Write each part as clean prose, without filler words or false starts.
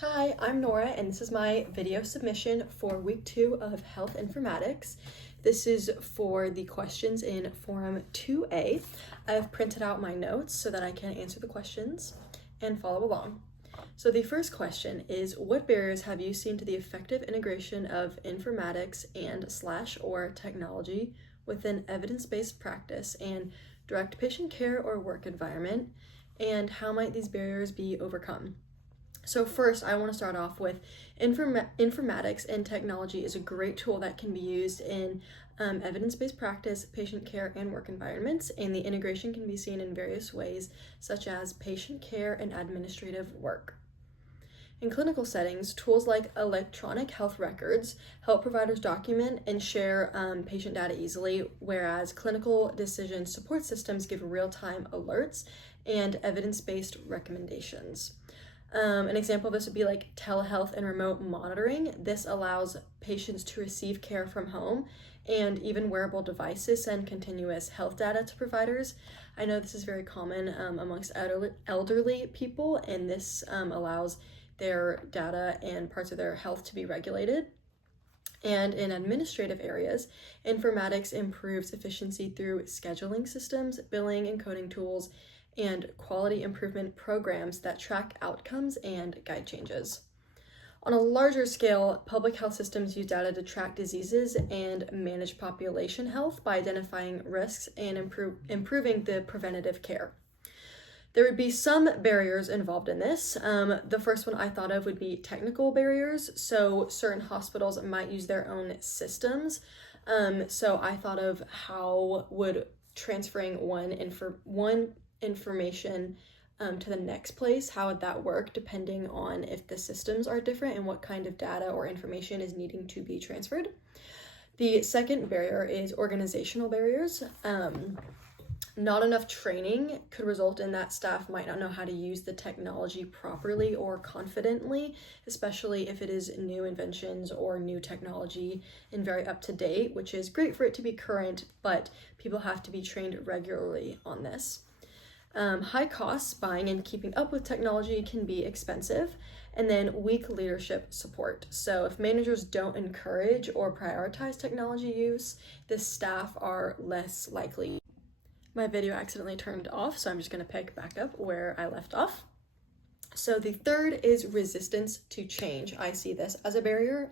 Hi, I'm Nora, and this is my video submission for week 2 of Health Informatics. This is for the questions in Forum 2A. I've printed out my notes so that I can answer the questions and follow along. So the first question is, what barriers have you seen to the effective integration of informatics and/or technology within evidence-based practice and direct patient care or work environment, and how might these barriers be overcome? So first, I want to start off with informatics and technology is a great tool that can be used in evidence-based practice, patient care, and work environments, and the integration can be seen in various ways, such as patient care and administrative work. In clinical settings, tools like electronic health records help providers document and share patient data easily, whereas clinical decision support systems give real-time alerts and evidence-based recommendations. An example of this would be like telehealth and remote monitoring. This allows patients to receive care from home, and even wearable devices send continuous health data to providers. I know this is very common amongst elderly people, and this allows their data and parts of their health to be regulated. And in administrative areas, informatics improves efficiency through scheduling systems, billing and coding tools, and quality improvement programs that track outcomes and guide changes. On a larger scale, public health systems use data to track diseases and manage population health by identifying risks and improving the preventative care. There would be some barriers involved in this. The first one I thought of would be technical barriers. So certain hospitals might use their own systems. So I thought of how would transferring one information to the next place, how would that work depending on if the systems are different and what kind of data or information is needing to be transferred. The second barrier is organizational barriers. Not enough training could result in that staff might not know how to use the technology properly or confidently, especially if it is new inventions or new technology and very up to date, which is great for it to be current, but people have to be trained regularly on this. High costs buying and keeping up with technology can be expensive, and then weak leadership support. So if managers don't encourage or prioritize technology use, the staff are less likely. My video accidentally turned off, so I'm just going to pick back up where I left off. So the third is resistance to change. I see this as a barrier.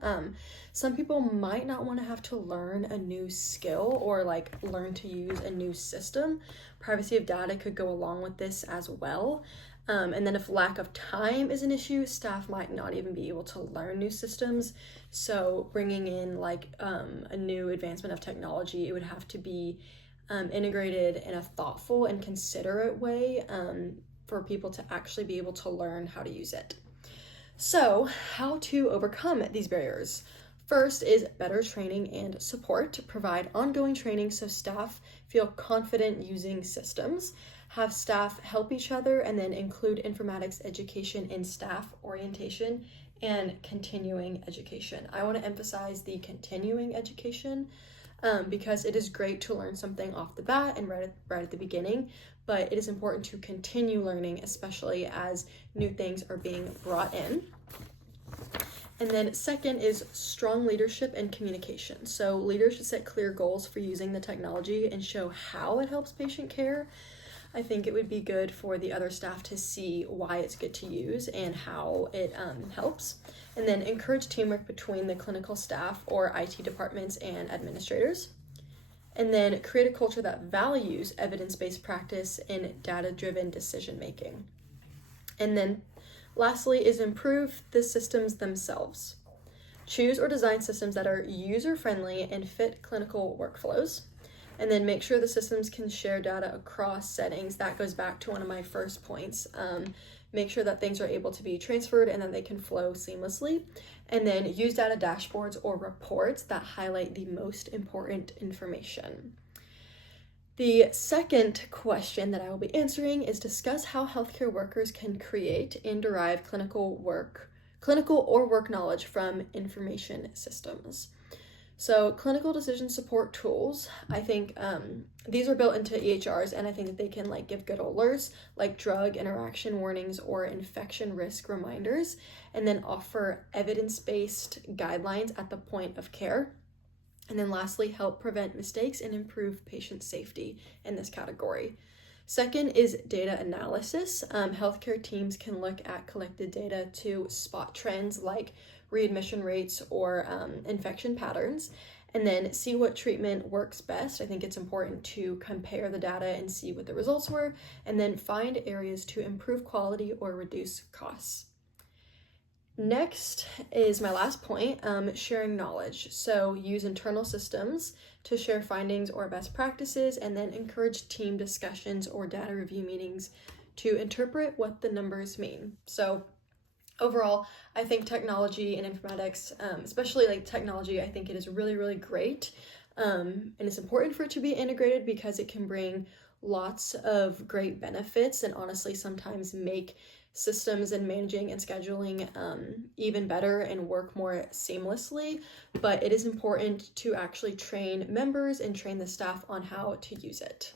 Some people might not want to have to learn a new skill or learn to use a new system. Privacy of data could go along with this as well. And then if lack of time is an issue, staff might not even be able to learn new systems. So bringing in a new advancement of technology, it would have to be integrated in a thoughtful and considerate way for people to actually be able to learn how to use it. So how to overcome these barriers? First is better training and support to provide ongoing training so staff feel confident using systems, have staff help each other, and then include informatics education in staff orientation and continuing education. I want to emphasize the continuing education because it is great to learn something off the bat and right at the beginning, but it is important to continue learning, especially as new things are being brought in. And then second is strong leadership and communication. So leaders should set clear goals for using the technology and show how it helps patient care. I think it would be good for the other staff to see why it's good to use and how it helps. And then encourage teamwork between the clinical staff or IT departments and administrators. And then create a culture that values evidence-based practice and data-driven decision-making. And then lastly is improve the systems themselves. Choose or design systems that are user-friendly and fit clinical workflows. And then make sure the systems can share data across settings. That goes back to one of my first points. Make sure that things are able to be transferred and that they can flow seamlessly. And then use data dashboards or reports that highlight the most important information. The second question that I will be answering is discuss how healthcare workers can create and derive clinical or work knowledge from information systems. So clinical decision support tools, I think these are built into EHRs, and I think that they can like give good alerts like drug interaction warnings or infection risk reminders, and then offer evidence-based guidelines at the point of care. And then lastly, help prevent mistakes and improve patient safety in this category. Second is data analysis. Healthcare teams can look at collected data to spot trends like readmission rates or infection patterns, and then see what treatment works best. I think it's important to compare the data and see what the results were, and then find areas to improve quality or reduce costs. Next is my last point, sharing knowledge. So use internal systems to share findings or best practices, and then encourage team discussions or data review meetings to interpret what the numbers mean. So overall, I think technology and informatics, especially like technology, I think it is really, really great. And it's important for it to be integrated because it can bring lots of great benefits and honestly sometimes make systems and managing and scheduling even better and work more seamlessly. But it is important to actually train members and train the staff on how to use it.